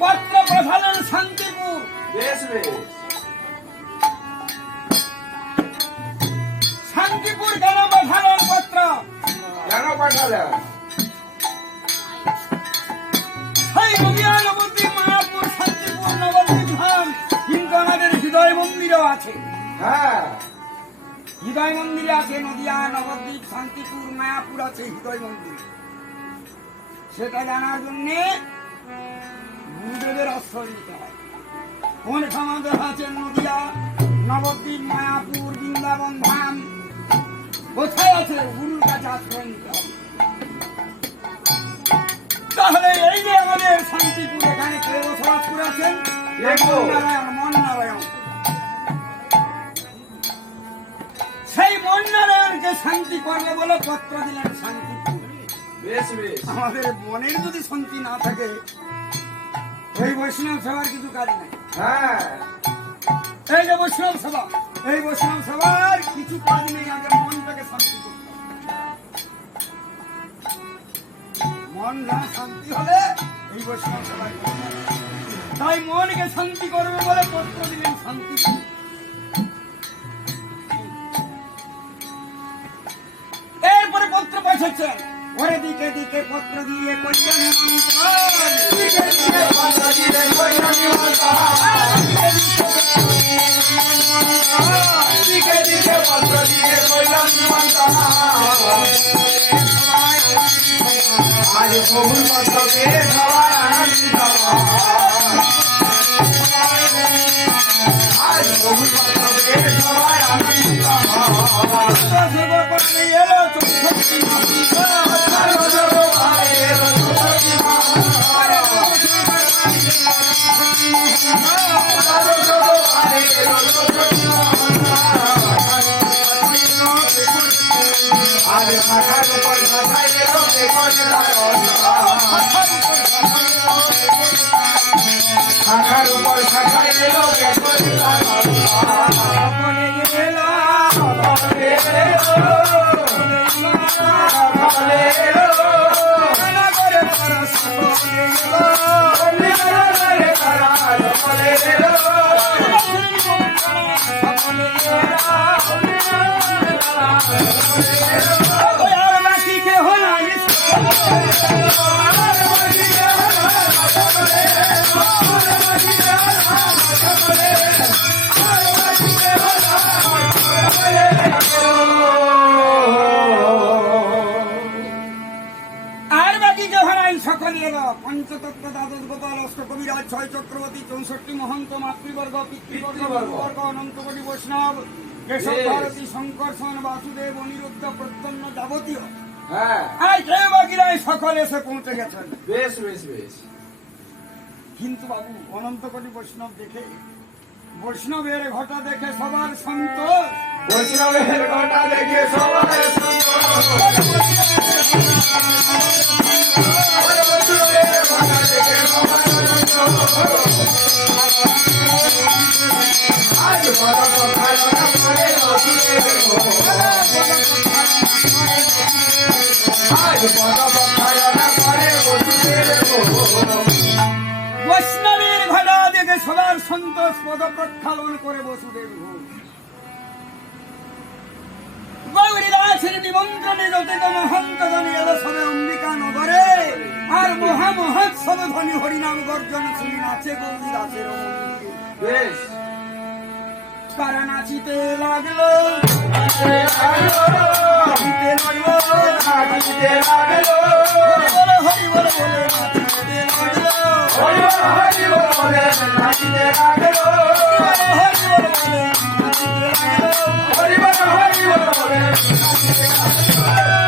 পত্র পাঠালেন শান্তিপুর। বেশ বেশ। শান্তিপুর কেন পাঠালেন পত্র? কেন পাঠালেন? সেই নদিয়া নবদ্বীপ মায়াপুর শান্তিপুর নবদ্বীপ ধাম কিন্তু আমাদের হৃদয় মন্দিরও আছে। হ্যাঁ, হৃদয় মন্দিরে আছে। নদিয়া নবদ্বীপ শান্তিপুর মায়াপুর আছে হৃদয় মন্দির। সেটা জানার জন্যে গুরুদেবের আশ্রয় নিতে হয়। কোন সমাজে আছে নদিয়া নবদ্বীপ মায়াপুর বৃন্দাবন ধাম কোথায় আছে? গুরুর কাছে আশ্রয় নিতে হবে। তাহলে এই যে আমাদের শান্তিপুর, এখানে কে বসবাস করেছেন? নারায়ণ, মন নারায়ণ। সেই মন নারায়ণকে শান্তি করবে বলে পত্র দিলেন শান্তিপুর। বেশ বেশ। আমাদের মনের যদি শান্তি না থাকে এই বৈষ্ণব সেবার কিছু কাজ নাই। হ্যাঁ, এই যে বৈষ্ণব সেবা, এই বৈষ্ণব সেবার কিছু কাজ নেই। আগে মনটাকে শান্তি করতে হবে। মন না শান্তি হলে এই বৈষ্ণব সেবায় করতে হবে। তাই মনকে শান্তি করবে বলে পত্র দিলেন শান্তি। এরপরে পত্র পাঠাচ্ছেন। ওরে দিকে দিকে পত্র দিয়ে কইলেন নিমন্ত্রণ। দিকে দিকে পত্র দিয়ে কইলেন নিমন্ত্রণ। দিকে দিকে পত্র দিয়ে কইলাম নিমন্ত্রণ। আজ বহুল পত্রকে সবাই আনন্দিত। আজ বহুল পত্রকে সবাই আনন্দিত। সেবা করতে এলো চৌষট্টি মাসিকা। আরে শাখার উপর শাখায় এলো শাখার উপর শাখায় এলো পঞ্চতত্ত্ব দ্বাদশ গোপাল অষ্টকবিরাজ ছয় চক্রবর্তী 64 মহন্ত মাতৃবর্গ পিতৃবর্গ গুরুবর্গ অনন্তকোটি বৈষ্ণব কেশব ভারতী শঙ্কর্ষণ বাসুদেব অনিরুদ্ধ প্রত্যন্ন যাবতীয় সকলে এসে পৌঁছে গেছেন। বেশ বেশ বেশ। কিন্তু বাবু অনন্তকোটি বৈষ্ণব দেখে, বৈষ্ণবের ঘটা দেখে সবার সন্তোষ। বৈষ্ণবের ঘটা দেখে সবার বৈষ্ণবের ঘটা দেখে সবার সন্তোষ পদ প্রক্ষালন করে বসুদেব ঘোষ। গৌরীদাসের নিমন্ত্রণে যতটা মহন্ত ধনী এলো সবে অম্বিকা নগরে। আর মহামহোৎসব ধনী হরিনাম গর্জন শুনি নাচে গৌরীদাসের বেশ। তারা নাচিতে লাগলো, নাচিতে লাগলো, নাচিতে লাগলো, হরি বল বলে নাচিতে লাগলো, হরি বল বলে নাচিতে লাগলো, হরি বল বলে নাচিতে লাগলো, হরি বল দিকে